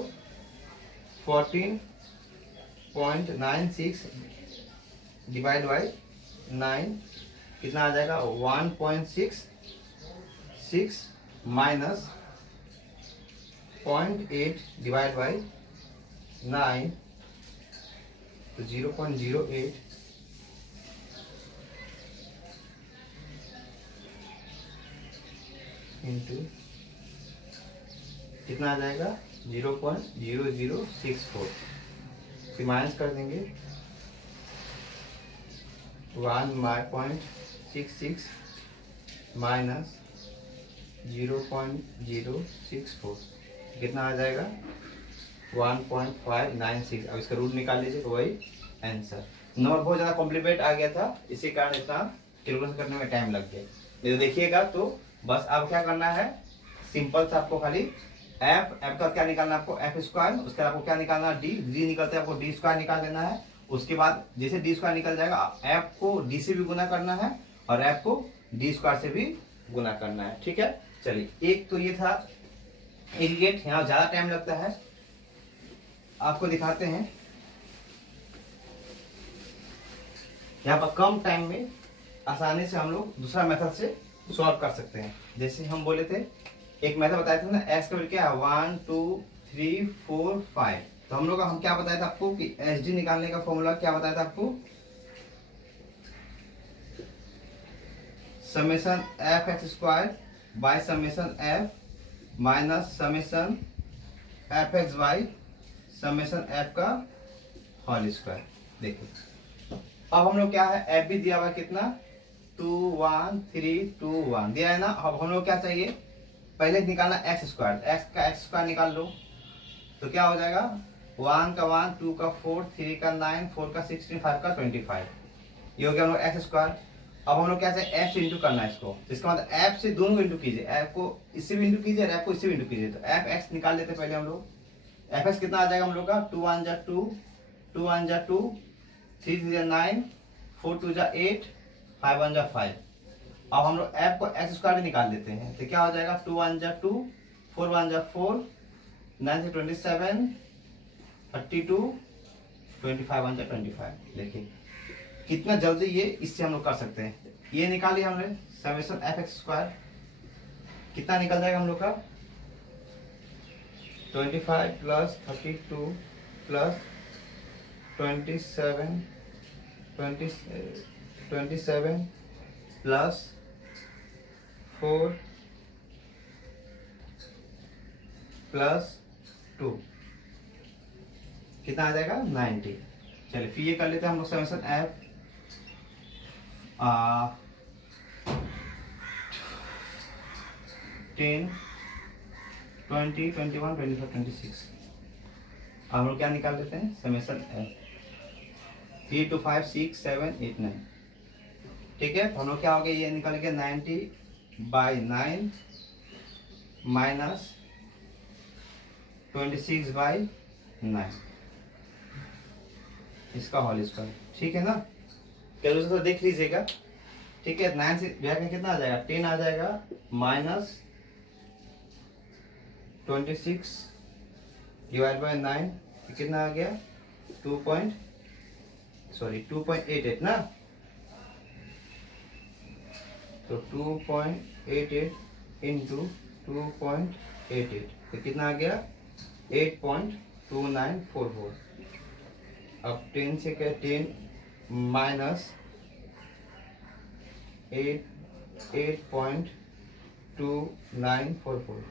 14.96 डिवाइड बाई 9 कितना आ जाएगा 1.66 माइनस 0.8 डिवाइड बाई 9 तो 0.08 इंटू कितना आ जाएगा 0.0064, फिर माइनस कर देंगे 1.66 माइनस 0.064 कितना आ जाएगा 1.596। अब इसका रूट निकाल लीजिए तो वही आंसर। नंबर बहुत ज़्यादा कॉम्प्लिकेट आ गया था, इसी कारण इतना कैलकुलेशन करने में टाइम लग गया। ये देखिएगा तो बस अब क्या करना है, सिंपल से आपको खाली एफ का क्या निकालना है आपको एफ स्क्वायर, उसके बाद आपको क्या निकालना है डी निकलते हैं आपको डी स्क्वायर निकाल देना है। उसके बाद जैसे डी स्क्वायर निकल जाएगा एफ को डी से भी गुना करना है और एफ को डी स्क्वायर से भी गुना करना है। ठीक है, चलिए एक तो ये था एलिगेट, यहाँ ज्यादा टाइम लगता है, आपको दिखाते हैं। यहाँ पर कम टाइम में आसानी से हम लोग दूसरा मेथड से सॉल्व कर सकते हैं। जैसे हम बोले थे एक मेथड बताए थे ना एस का क्या है 1 2 3 4 5, तो हम लोग का हम क्या बताया था आपको कि एस डी निकालने का फॉर्मूला क्या बताया था आपको, summation f x square by summation f minus summation f x by summation f का होल स्क्वायर। देखिए अब हम लोग क्या है एफ भी दिया हुआ है कितना 2 1 3 2 1 दिया है ना। अब हम लोग क्या चाहिए पहले निकालना एक्स स्क्वायर, एक्स का एक्स स्क्वायर निकाल लो तो क्या हो जाएगा 1 का 1 2 का 4 3 का 9 4 का 16 5 का 25, ये हो गया हम लोग एक्स स्क्वायर। अब हम लोग क्या चाहिए एफ से इंटू करना है इसको, इसका मतलब एफ से दोनों को इंटू कीजिए, एफ को इससे भी इंटू कीजिए और एफ को इससे भी इंटू कीजिए। तो एफ एक्स निकाल लेते पहले हम लोग, एफ एक्स कितना आ जाएगा हम लोग का 2 1 जा 2 2 1 जा 2 3 3 जा 9 4 2 जा 8 5 1 जा 5। अब हम लोग एफ को एक्स स्क्वायर भी निकाल लेते हैं तो क्या हो जाएगा 2 1 जा 2 4 1 जा 4 9 से 27 32 25 1 जा 25। देखिए कितना जल्दी ये इससे हम लोग कर सकते हैं। ये निकालिए हमने समेशन एफ एक्स स्क्वायर कितना निकल जाएगा हम लोग का 25 प्लस 32 प्लस 27 प्लस 4 प्लस 2 कितना आ जाएगा 90। चलिए फिर ये कर लेते हैं हम लोग समेशन एफ 10 20 21 25 26। हम लोग क्या निकाल लेते हैं समेशन एफ 3 2 5 6 7 8 9। ठीक है, हम लोग क्या हो गया ये निकल गया 90 बाई 9 माइनस 26 बाई 9। इसका होल स्क्वायर, ठीक है ना। कैलकुलेशन तो देख लीजिएगा, ठीक है। 9 से डिवाइड करके कितना आ जाएगा, 10 आ जाएगा, माइनस 26 डिवाइड बाय 9 कितना आ गया, 2.88 ना। तो 2.88 इंटू 2.88 तो कितना आ गया, 8.2944। अब 10 से क्या, 10 माइनस 8.2944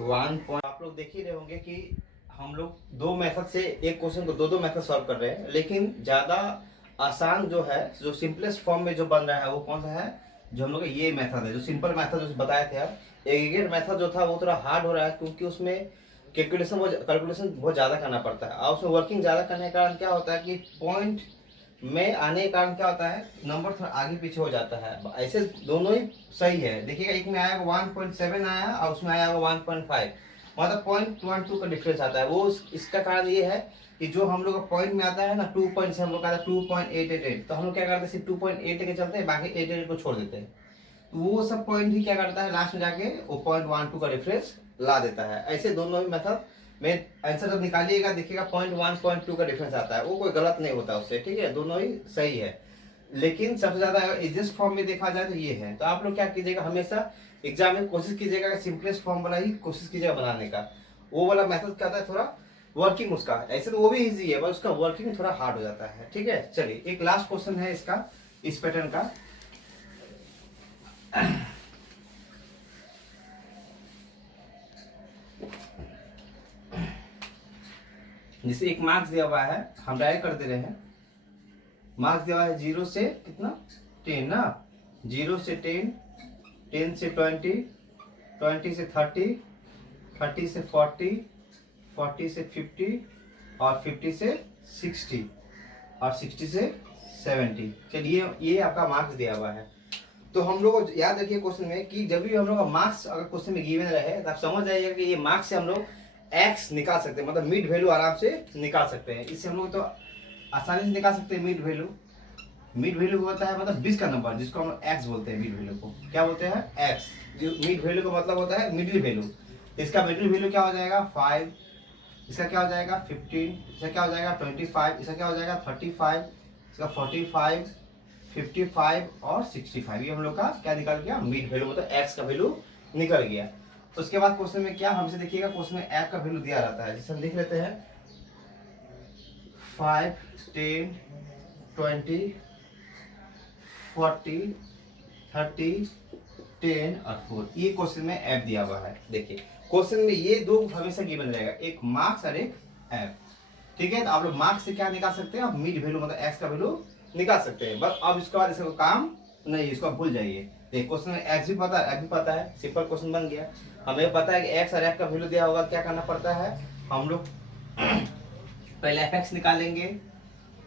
1 आप लोग देख ही रहे होंगे कि हम लोग दो मेथड से एक क्वेश्चन को दो मेथड सॉल्व कर रहे हैं, लेकिन ज्यादा आसान जो है, जो सिंपलेस्ट फॉर्म में जो बन रहा है वो कौन सा है, जो हम लोग ये मेथड है, जो सिंपल मेथड जो बताए थे आप। एग्रीगेट मेथड जो था वो थोड़ा हार्ड हो रहा है, क्योंकि उसमें कैलकुलेशन बहुत ज्यादा करना पड़ता है, और उसमें वर्किंग ज्यादा करने के कारण क्या होता है कि पॉइंट में आने के कारण क्या होता है, नंबर थोड़ा आगे पीछे हो जाता है। ऐसे दोनों ही सही है, देखिएगा एक में आया 1.7 आया और उसमें आया 1.5, मतलब 0.12 का डिफरेंस आता है। वो इसका कारण ये है कि जो हम लोग का पॉइंट में आता है ना 2 पॉइंट से हम लोग का आता है 2.888, तो हम लोग क्या करते हैं सिर्फ 2.8 लेके चलते हैं, बाकी 88 को छोड़ देते हैं। तो वो सब पॉइंट ही क्या करता है लास्ट में जाके वो 0.12 का डिफरेंस ला देता है। ऐसे दोनों ही मेथड में आंसर जब निकालिएगा देखिएगा 0.1 0.2 का डिफरेंस आता है, वो कोई गलत नहीं होता उससे, ठीक है, दोनों ही सही है। लेकिन सबसे ज्यादा इजीएस्ट फॉर्म में देखा जाए तो ये है। तो आप लोग क्या कीजिएगा, हमेशा एग्जाम में कोशिश कीजिएगा सिंपलेस्ट फॉर्म वाला ही कोशिश कीजिएगा बनाने का। वो वाला मेथड क्या होता है, थोड़ा वर्किंग उसका, ऐसे तो वो भी इजी है, बस उसका वर्किंग थोड़ा हार्ड हो जाता है, ठीक है। चलिए एक लास्ट क्वेश्चन है इसका, इस पैटर्न का। जिसे एक मार्क्स दिया हुआ है, हम डायरेक्ट कर दे रहे हैं। मार्क्स दिया हुआ है 0 से कितना 10 ना, 0 से 10, 10 से 20, 20 से 30, 30 से 40, 40 से 50 और 50 से 60 और 60 से 70। चलिए ये आपका मार्क्स दिया हुआ है। तो हम लोग याद रखिए क्वेश्चन में कि जब भी हम लोग का मार्क्स अगर क्वेश्चन में गिवन रहे तो आप समझ जाइएगा कि ये मार्क्स से हम लोग एक्स निकाल सकते हैं, मतलब मिड वैल्यू आराम से निकाल सकते हैं। इससे हम लोग तो आसानी से निकाल सकते हैं मिड वैल्यू। मिड वैल्यू होता है मतलब 20 का नंबर, जिसको हम एक्स बोलते हैं। मिड वैल्यू को क्या बोलते हैं, एक्स। मिड वैल्यू का मतलब होता है मिडिल वैल्यू। इसका मिडिल वैल्यू क्या हो जाएगा 5, इसका क्या हो जाएगा 15, इसका क्या हो जाएगा 25, इसका क्या हो जाएगा 35, इसका 45, 55 और 65। ये हम लोग का क्या निकल गया, मिड वैल्यू, मतलब एक्स का वैल्यू निकल गया। उसके बाद क्वेश्चन में क्या हमसे देखिएगा, क्वेश्चन में एफ का वैल्यू दिया रहता है, जिसे हम लिख लेते हैं 5, 10, 20, 40, 30, 10 और 4। ये क्वेश्चन में एफ दिया हुआ है। देखिए क्वेश्चन में ये दो हमेशा गिवन रहेगा, एक मार्क्स और एक एफ, ठीक है। तो आप लोग मार्क्स से क्या निकाल सकते हैं, आप मिड वैल्यू मतलब एक्स का वैल्यू निकाल सकते हैं। बस अब इसके बाद इसका काम नहीं, इसको भूल जाइए। क्वेश्चन में एक्स भी पता है, एफ भी पता है, सिंपल क्वेश्चन बन गया। हमें पता है कि एक्स और एफ का वैल्यू दिया होगा, क्या करना पड़ता है, हम लोग पहले एफ एक्स निकालेंगे,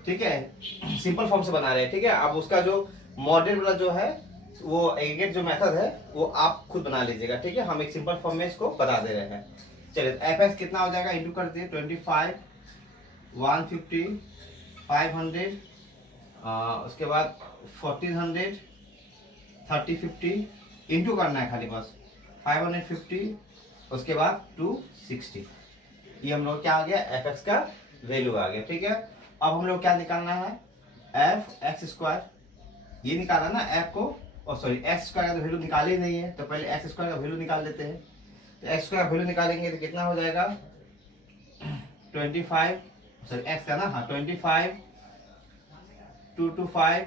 ठीक है, सिंपल फॉर्म से बना रहे हैं, ठीक है। अब उसका जो मॉडल वाला जो है वो एग्रीगेट जो मेथड है वो आप खुद बना लीजिएगा, ठीक है। हम एक सिंपल फॉर्म में इसको बता दे रहे हैं। चलिए एफ एक्स कितना हो जाएगा, इंटू कर दिए 25, 150, 500, उसके बाद 1400, 30, 50 इंटू करना है खाली बस 550, उसके बाद 260। ये हम लोग क्या आ गया, एफ एक्स का वैल्यू आ गया, ठीक है। अब हम लोग क्या निकालना है, एफ एक्स स्क्वायर, ये निकाला ना एफ को, और सॉरी एक्स स्क्वायर का वैल्यू निकाले ही नहीं है, तो पहले एक्स स्क्वायर का वैल्यू निकाल देते हैं। तो एक्स स्क्वायर का वैल्यू निकालेंगे तो कितना हो जाएगा 25, सॉरी एक्स का ना, हाँ 25, 2 to 5,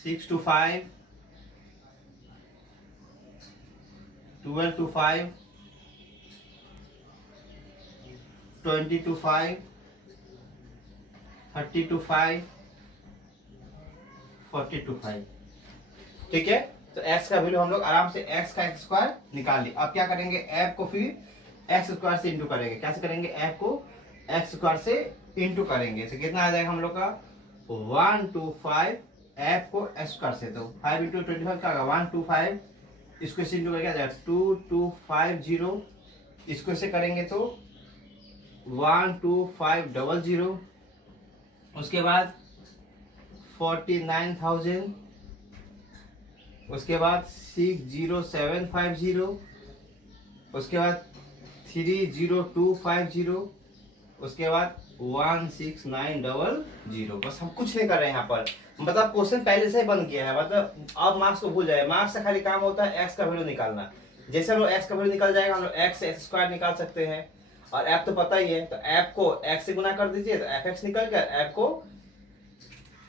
6 to 5, 12 to 5, 20 to 5, 30 to 5, 40 to 5, ठीक है। तो x का वैल्यू हम लोग आराम से x का एक्स स्क्वायर निकाल ली। अब क्या करेंगे, f को फिर एक्स स्क्वायर से इंटू करेंगे। कैसे करेंगे, f को एक्स स्क्वायर से इंटू करेंगे तो कितना आ जाएगा हम लोग का 125, f को एक्स स्क्वायर से, तो 5 इंटू 25 का 125, इसको इसे इंटू करके आ जाएगा 2250, इसको इसे करेंगे तो 12500, उसके बाद 49,000, उसके बाद 60750, उसके बाद 30250, उसके बाद 16900। बस हम कुछ नहीं कर रहे हैं यहाँ पर, मतलब क्वेश्चन पहले से ही बन गया है। मतलब आप मार्क्स को भूल जाए, मार्क्स से खाली काम होता है एक्स का वैल्यू निकालना। जैसे हम लोग एक्स का वैल्यू निकल जाएगा, हम लोग एक्स स्क्वायर निकाल सकते हैं। और एफ तो पता ही है, तो एफ को एक्स से गुना कर दीजिए तो एफ एक्स निकल गया। एफ को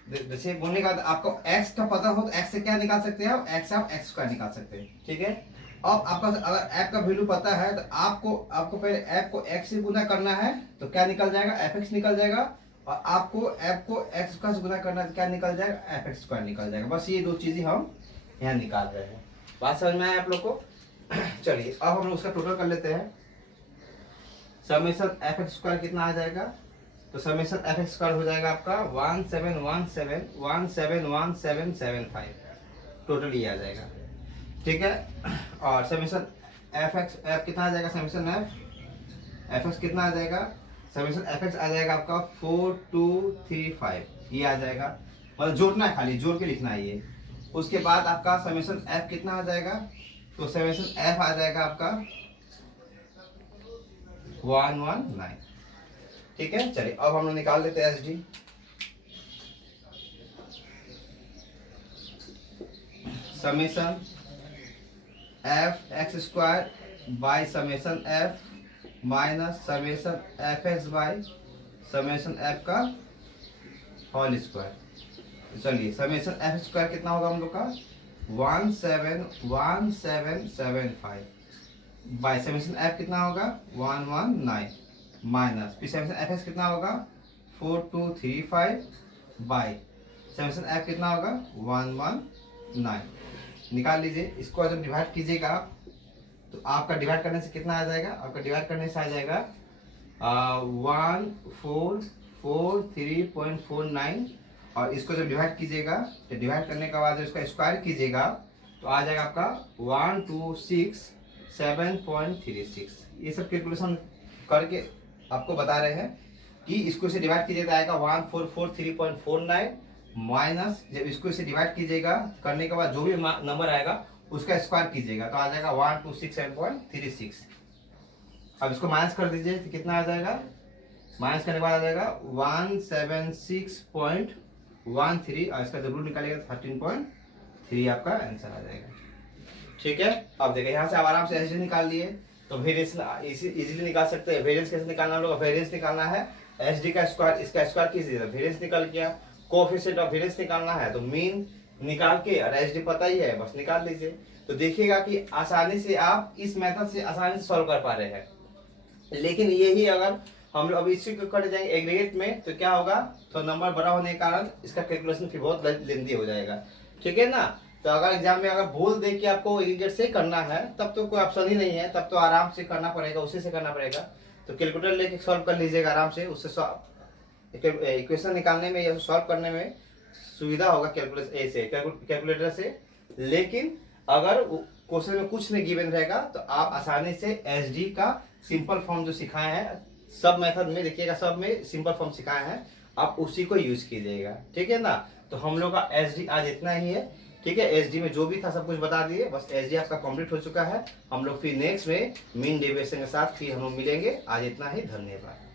जैसे बोलने का आपको एक्स का पता हो तो एक्स से क्या निकाल सकते हैं आप, एक्स आप एक्स स्क्वायर निकाल सकते हैं। ठीक है, अब आपका अगर एफ का वैल्यू पता है तो आपको पहले एफ को एक्स से गुना करना है तो क्या निकल जाएगा, एफ एक्स निकल जाएगा। और आपको एफ को एक्स स्क्वायर से गुना करना है तो क्या निकल जाएगा, एफ एक्स स्क्वायर निकल जाएगा। बस ये दो चीजें हम यहाँ निकाल रहे हैं। बात समझ में आया आप लोग को? चलिए अब हम लोग उसका टोटल कर लेते हैं। समेशन एफ एक्स स्क्वायर कितना आ जाएगा, तो समेशन एफ एक्स स्क्वायर हो जाएगा आपका 171775 टोटल ये आ जाएगा। ठीक है, और समेशन एफ कितना आ जाएगा, समेशन एफ एक्स कितना आ जाएगा, समेशन एफ एक्स आ जाएगा आपका 4235 ये आ जाएगा। मतलब जोड़ना है, खाली जोड़ के लिखना है ये। उसके बाद आपका समेशन एफ कितना आ जाएगा, तो समेशन एफ आ जाएगा आपका 119। ठीक है, चलिए अब हम लोग निकाल लेते हैं S D. Summation f x square by summation f minus summation f x by summation f का होल स्क्वायर। चलिए समेशन एफ स्क्वायर कितना होगा हम लोग का 11775 बाई समेशन एफ कितना होगा 119 माइनस फिर समेशन एफ एक्स कितना होगा 4235 बाई समेशन एफ कितना होगा 119। निकाल लीजिए। इसको जब डिवाइड कीजिएगा तो आपका डिवाइड करने से कितना आ जाएगा, आपका डिवाइड करने से आ जाएगा 1443.49। और इसको जब डिवाइड कीजिएगा तो डिवाइड करने के बाद इसका स्क्वायर कीजिएगा तो आ जाएगा आपका 1267.36। ये सब कैलकुलेशन करके आपको बता रहे हैं कि इसको इसे डिवाइड कीजिएगा तो आएगा 1443.49 माइनस जब इसको इसे डिवाइड कीजिएगा करने के बाद जो भी नंबर आएगा उसका स्क्वायर कीजिएगा तो आ जाएगा 1267.36। अब इसको माइनस कर दीजिए तो कितना आ जाएगा, माइनस करने के बाद आ जाएगा 176.13 और इसका जब रूट निकालेगा 13.3 आपका आंसर आ जाएगा। ठीक है, अब देखिए यहाँ से आप आराम से एसडी निकाल लिए तो वेरिएंस इजीली निकाल सकते हैं। वेरिएंस कैसे निकालना हम लोग, वेरिएंस निकालना है एसडी का स्क्वायर इसका स्क्वायर कीजिए वेरिएंस निकल गया। कोएफिशिएंट ऑफ वेरिएंस निकालना है तो मीन निकाल के और एसडी पता ही है बस निकाल लीजिए। तो देखिएगा कि आसानी से आप इस मेथड से आसानी से सॉल्व कर पा रहे हैं। लेकिन यही अगर हम लोग अभी इसी को कर जाएंगे एग्रीगेट में तो क्या होगा, तो नंबर बड़ा होने के कारण इसका कैलकुलेशन फिर बहुत लेंथी हो जाएगा। ठीक है ना, तो अगर एग्जाम में अगर बोल दे कि आपको एग्रीगेट से करना है तब तो कोई ऑप्शन ही नहीं है, तब तो आराम से करना पड़ेगा, उसी से करना पड़ेगा। तो कैलकुलेटर लेके सॉल्व कर लीजिएगा आराम से, उससे इक्वेशन निकालने में या सॉल्व करने में सुविधा होगा कैलकुलेटर से। लेकिन अगर क्वेश्चन में कुछ नहीं गिवन रहेगा तो आप आसानी से एसडी का सिंपल फॉर्म जो सिखाए हैं सब मेथड में देखिएगा, सब में सिंपल फॉर्म सिखाए हैं, आप उसी को यूज कीजिएगा। ठीक है ना, तो हम लोग का एसडी आज इतना ही है। ठीक है, एसडी में जो भी था सब कुछ बता दिए, बस एसडी आपका कंप्लीट हो चुका है। हम लोग फिर नेक्स्ट में मीन डेविएशन के साथ फिर हम लोग मिलेंगे। आज इतना ही, धन्यवाद।